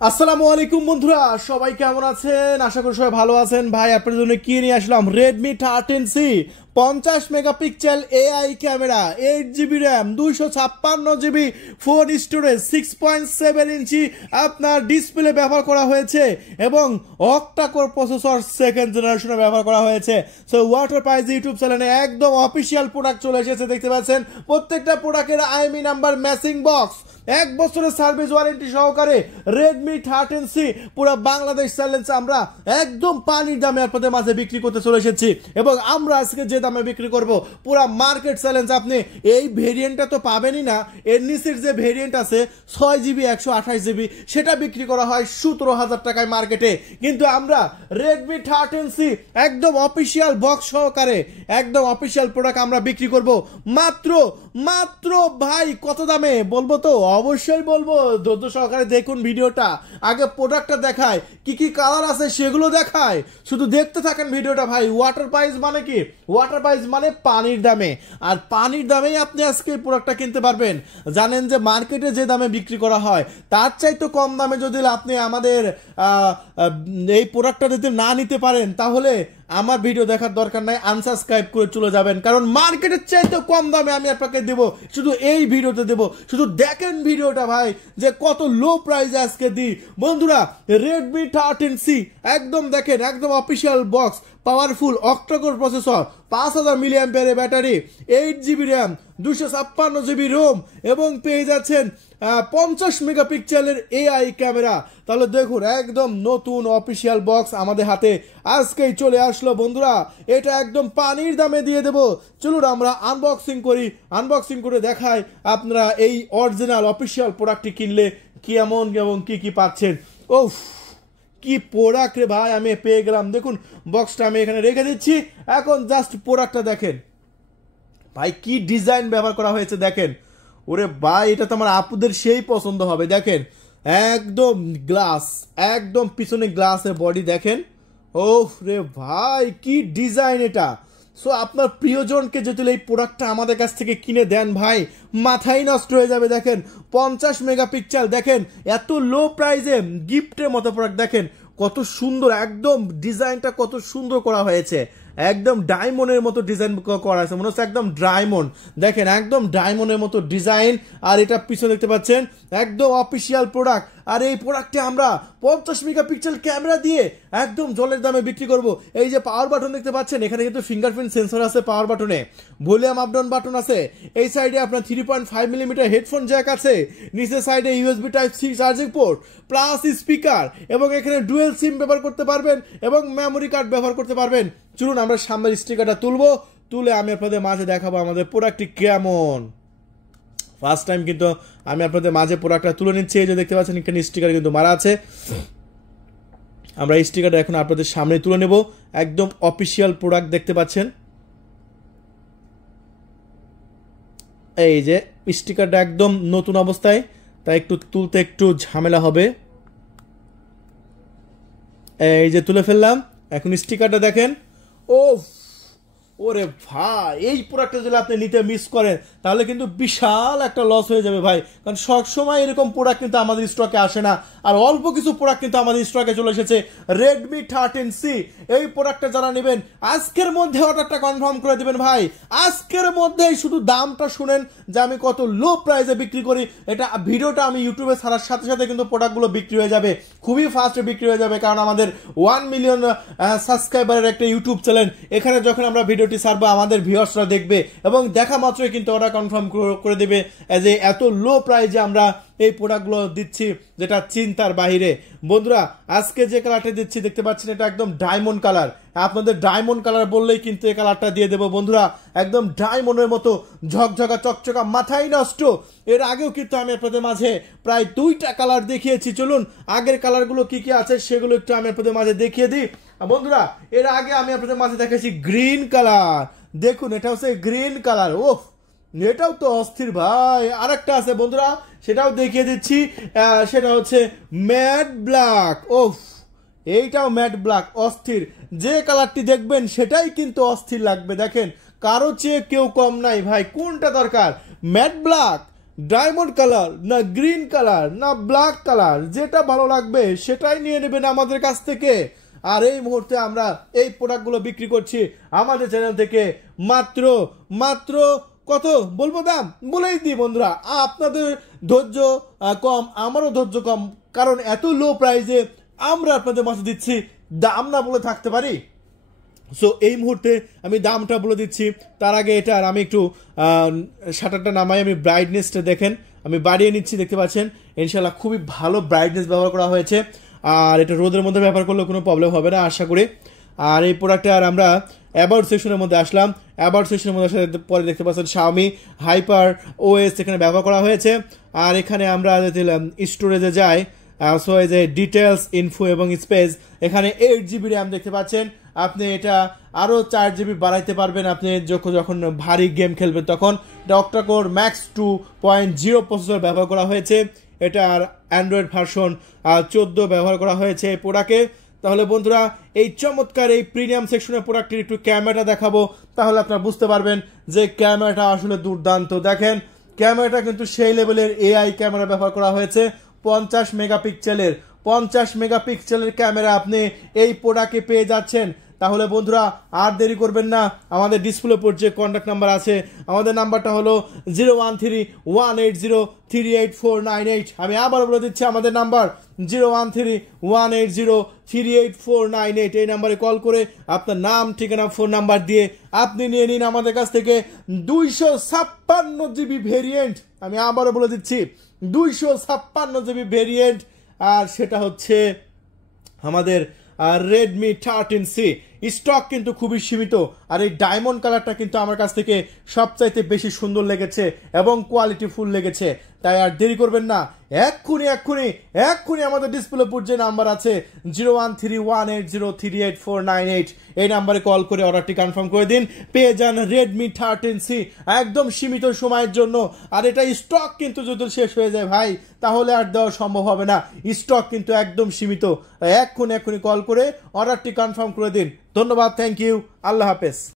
আসসালামু আলাইকুম বন্ধুরা, সবাই কেমন আছেন? আশা করি সবাই ভালো আছেন। ভাই আপনাদের জন্য কি নিয়ে আসলাম? Redmi 13C 50 megapixel AI camera, 8 GB RAM, 256 GB phone storage, 6.7 inch আপনার ডিসপ্লে ব্যবহার করা হয়েছে এবং অক্টাকোর প্রসেসর সেকেন্ড জেনারেশনে ব্যবহার করা হয়েছে। সো ওয়াটার প্রাইজ ইউটিউব চ্যানেলে একদম অফিসিয়াল প্রোডাক্ট চলে এসেছে, দেখতে পাচ্ছেন। প্রত্যেকটা প্রোডাক্টের আইএমই নাম্বার, ম্যাচিং বক্স, 1 বছরের সার্ভিস ওয়ারেন্টি সহকারে রেডমি 13C পুরো বাংলাদেশ চ্যালেঞ্জ আমরা একদম পানির দামে আপনাদের মাঝে বিক্রি করতে চলে এসেছি। এবং আমরা আজকে যে দামে বিক্রি করব পুরো মার্কেট চ্যালেঞ্জ, আপনি এই ভেরিয়েন্টটা তো পাবেনই না। এর নিচের যে ভেরিয়েন্ট আছে 6 জিবি 128 জিবি, সেটা বিক্রি করা হয় 17,000 টাকায় মার্কেটে, কিন্তু আমরা রেডমি 13C একদম অফিসিয়াল বক্স সহকারে একদম অফিসিয়াল প্রোডাক্ট আমরা বিক্রি করব মাত্র মাত্র ভাই কত দামে বলবো? তো অবশ্যই বলবো, ধৈর্য সহকারে দেখুন ভিডিওটা। আগে প্রোডাক্টটা দেখায়, কি কি কালার আছে সেগুলো দেখায়, শুধু দেখতে থাকেন ভিডিওটা। ভাই ওয়াটার প্রাইস মানে কি? ওয়াটার প্রাইস মানে পানির দামে, আর পানির দামেই আপনি আজকে প্রোডাক্টটা কিনতে পারবেন। জানেন যে মার্কেটে যে দামে বিক্রি করা হয় তার চাইতে কম দামে যদি আপনি আমাদের এই প্রোডাক্টটা যদি না নিতে পারেন, তাহলে আমার ভিডিও দেখার দরকার নাই, আনসাবস্ক্রাইব করে চলে যাবেন। কারণ মার্কেটের চাইতে কম দামে আমি আপনাকে দেব, শুধু এই ভিডিওতে দেব। শুধু দেখেন ভিডিওটা ভাই, যে কত লো প্রাইসে আজকে দিই বন্ধুরা। রেডমি 13C একদম দেখেন, একদম official box, powerful octacore processor, 5000 মিলিঅ্যাম্পিয়ারের battery, 8 GB RAM, 256 GB ROM এবং পেয়ে যাচ্ছেন 50 মেগাপিক্সেলের এআই ক্যামেরা। তাহলে দেখুন, একদম নতুন অফিসিয়াল বক্স আমাদের হাতে আজকেই চলে আসলো বন্ধুরা। এটা একদম পানির দামে দিয়ে দেব। চলুন আমরা আনবক্সিং করি, আনবক্সিং করে দেখাই আপনারা এই অরিজিনাল অফিসিয়াল প্রোডাক্টটি কিনলে কেমন এবং কি কি পাচ্ছেন। ওফ, কি প্রোডাক্ট রে ভাই, আমি পেয়ে গেলাম। দেখুন বক্সটা আমি এখানে রেখে দিচ্ছি, এখন জাস্ট প্রোডাক্টটা দেখেন ভাই, কি ডিজাইন ব্যবহার করা হয়েছে দেখেন। ওরে ভাই, এটা তো আমার আপুদের সেই পছন্দ হবে। দেখেন একদম গ্লাস, একদম পিছনে গ্লাসের বডি দেখেন। ওহ রে ভাই, কি ডিজাইন এটা। সো আপনার প্রিয়জনকে যদি এই প্রোডাক্টটা আমাদের কাছ থেকে কিনে দেন ভাই, মাথাই নষ্ট হয়ে যাবে। দেখেন 50 মেগাপিক্সেল, দেখেন এত লো প্রাইসে গিফটের মতো প্রোডাক্ট। দেখেন কত সুন্দর, একদম ডিজাইনটা কত সুন্দর করা হয়েছে, একদম ডায়মন্ডের মতো ডিজাইন করা আছে, মনে হচ্ছে একদম ডায়মন্ড। দেখেন একদম ডায়মন্ডের মতো ডিজাইন, আর এটা পিছনে দেখতে পাচ্ছেন একদম অফিসিয়াল প্রোডাক্ট। আর এই প্রোডাক্টে আমরা 50 মেগাপিক্সেল ক্যামেরা দিয়ে একদম জলের দামে বিক্রি করব। এই যে পাওয়ার বাটন দেখতে পাচ্ছেন, এখানে কিন্তু ফিঙ্গারপ্রিন্ট সেন্সর আছে পাওয়ার বাটনে, ভলিউম আপ ডাউন বাটন আছে। এই সাইডে আপনার 3.5 মিলিমিটার হেডফোন জ্যাক আছে, নিচের সাইডে USB type C charging port plus speaker, এবং এখানে ডুয়েল সিম ব্যবহার করতে পারবেন এবং মেমোরি কার্ড ব্যবহার করতে পারবেন। চলুন আমরা সামনের স্টিকারটা তুলবো, তুলে আমি আপনাদের মাঝে দেখাবো আমাদের প্রোডাক্টটি কেমন। ফার্স্ট টাইম কিন্তু আমি আপনাদের মাঝে প্রোডাক্টটা তুলে নিচ্ছি। এই যে দেখতে পাচ্ছেন এখানে স্টিকার কিন্তু মারা আছে, আমরা এই স্টিকারটা এখন আপনাদের সামনে তুলে নেব। একদম অফিসিয়াল প্রোডাক্ট দেখতে পাচ্ছেন। এই যে স্টিকারটা একদম নতুন অবস্থায়, তাই একটু তুলতে একটু ঝামেলা হবে। এই যে তুলে ফেললাম, এখন স্টিকারটা দেখেন। ও ওরে ভাই, এই প্রোডাক্টটা যদি আপনি নিতে মিস করেন তাহলে কিন্তু বিশাল একটা লস হয়ে যাবে ভাই। কারণ সবসময় এরকম প্রোডাক্ট কিন্তু আমাদের স্টকে আসে না, আর অল্প কিছু প্রোডাক্ট কিন্তু আমাদের স্টকে চলে এসেছে। রেডমি 13C এই প্রোডাক্টটা যারা নেবেন আজকের মধ্যে অর্ডারটা কনফার্ম করে দিবেন ভাই। আজকের মধ্যেই শুধু দামটা শুনেন যে আমি কত লো প্রাইসে বিক্রি করি। এটা ভিডিওটা আমি ইউটিউবে ছাড়ার সাথে সাথে কিন্তু প্রোডাক্টগুলো বিক্রি হয়ে যাবে, খুবই ফাস্টে বিক্রি হয়ে যাবে। কারণ আমাদের 1 মিলিয়ন সাবস্ক্রাইবারের একটা ইউটিউব চ্যানেল, এখানে যখন আমরা ভিডিওটি ছাড়বো আমাদের ভিউয়ার্সরা দেখবে এবং দেখা মাত্রই কিন্তু অর্ডার কনফার্ম করে দেবে। যে এত লো প্রাইসে আমরা এই প্রোডাক্টগুলো দিচ্ছি, যেটা চিন্তার বাইরে। বন্ধুরা আজকে যে কালারটা দিচ্ছি দেখতে পাচ্ছেন, এটা একদম ডায়মন্ড কালার। আপনাদের ডায়মন্ড কালার বললেই কিন্তু এই কালারটা দিয়ে দেবো বন্ধুরা। একদম ডায়মন্ডের মতো ঝকঝকা চকচকা, মাথায় নষ্ট। এর আগেও কিন্তু আমি আপনাদের মাঝে প্রায় 2টা কালার দেখিয়েছি। চলুন আগের কালারগুলো কি কি আছে সেগুলো একটু আমি আপনাদের মাঝে দেখিয়ে দিই বন্ধুরা। এর আগে আমি আপনাদের মাঝে দেখেছি গ্রিন কালার, দেখুন এটা হচ্ছে গ্রিন কালার। ওহ, এটাও তো অস্থির ভাই। আরেকটা আছে বন্ধুরা, সেটাও দেখিয়ে দিচ্ছি, সেটা হচ্ছে ম্যাট ব্ল্যাক। ওফ, এইটাও ম্যাট ব্ল্যাক, অস্থির। যে কালারটি দেখবেন সেটাই কিন্তু অস্থির লাগবে। দেখেন কারো চেয়ে কেউ কম নাই ভাই। কোনটা দরকার? ম্যাট ব্ল্যাক ডায়মন্ড কালার না গ্রিন কালার না ব্ল্যাক কালার, যেটা ভালো লাগবে সেটাই নিয়ে নেবেন আমাদের কাছ থেকে। আর এই মুহূর্তে আমরা এই প্রোডাক্টগুলো বিক্রি করছি আমাদের চ্যানেল থেকে মাত্র মাত্র কত বলবো দাম বলেই দিই বন্ধুরা, আপনাদের ধৈর্য কম, আমারও ধৈর্য কম, কারণ এত লো প্রাইসে আমরা আপনাদের মাঝে দিচ্ছি, দাম না বলে থাকতে পারি। সো এই মুহূর্তে আমি দামটা বলে দিচ্ছি, তার আগে এটা আমি একটু শাটারটা নামাই, আমি ব্রাইটনেসটা দেখেন আমি বাড়িয়ে নিচ্ছি, দেখতে পাচ্ছেন ইনশাল্লাহ খুবই ভালো ব্রাইটনেস ব্যবহার করা হয়েছে, আর এটা রোদের মধ্যে ব্যবহার করলে কোনো প্রবলেম হবে না আশা করি। আর এই প্রোডাক্টটা আর আমরা অ্যাবাউট সেকশনের মধ্যে আসলাম, অ্যাবাউট সেকশনের মধ্যে আসার পরে দেখতে পাচ্ছেন Xiaomi হাইপার OS এখানে ব্যবহার করা হয়েছে। আর এখানে আমরা দিলাম স্টোরেজে যাই, সো এই যে ডিটেলস ইনফো এবং স্পেস, এখানে 8GB র্যাম দেখতে পাচ্ছেন, আপনি এটা আরও 4GB বাড়াইতে পারবেন আপনি যখন ভারী গেম খেলবেন তখন। এটা অক্টাকোর ম্যাক্স 2.0 প্রসেসর ব্যবহার করা হয়েছে, এটার অ্যান্ড্রয়েড ভার্সন 14 ব্যবহার করা হয়েছে এই প্রোডাক্টে। তাহলে বন্ধুরা এই চমৎকার এই প্রিমিয়াম সেকশনের প্রোডাক্টের একটু ক্যামেরাটা দেখাবো, তাহলে আপনারা বুঝতে পারবেন যে ক্যামেরাটা আসলে দুর্দান্ত। দেখেন ক্যামেরাটা কিন্তু সেই লেভেলের AI ক্যামেরা ব্যবহার করা হয়েছে, 50 মেগাপিক্সেলের ক্যামেরা আপনি এই প্রোডাক্টে পেয়ে যাচ্ছেন। তাহলে বন্ধুরা আর দেরি করবেন না, আমাদের ডিসপ্লে উপর যে কন্ট্যাক্ট নাম্বার আছে, আমাদের নাম্বারটা হলো 0131803848। আমি আবার বলে দিচ্ছি আমাদের নাম্বার 0131803848। এই নাম্বারে কল করে আপনার নাম ঠিকানা ফোন নাম্বার দিয়ে আপনি নিয়ে নিন আমাদের কাছ থেকে 256GB ভেরিয়েন্ট। আমি আবারও বলে দিচ্ছি 256GB ভেরিয়েন্ট, আর সেটা হচ্ছে আমাদের Redmi 13C। স্টক কিন্তু খুবই সীমিত, আর এই ডায়মন্ড কালারটা কিন্তু আমার কাছ থেকে সবচাইতে বেশি সুন্দর লেগেছে এবং কোয়ালিটি ফুল লেগেছে। তাই আর দেরি করবেন না, এক্ষুনি আমাদের ডিসপ্লে উপর যে নাম্বার আছে 0131803848, এই নাম্বারে কল করে অর্ডারটি কনফার্ম করে দিন, পেয়ে যান Redmi 13C একদম সীমিত সময়ের জন্য। আর এটা স্টক কিন্তু যদি শেষ হয়ে যায় ভাই তাহলে আর দেওয়া সম্ভব হবে না, স্টক কিন্তু একদম সীমিত। এক্ষুনি কল করে অর্ডারটি কনফার্ম করে দিন। ধন্যবাদ, থ্যাংক ইউ, আল্লাহ হাফেজ।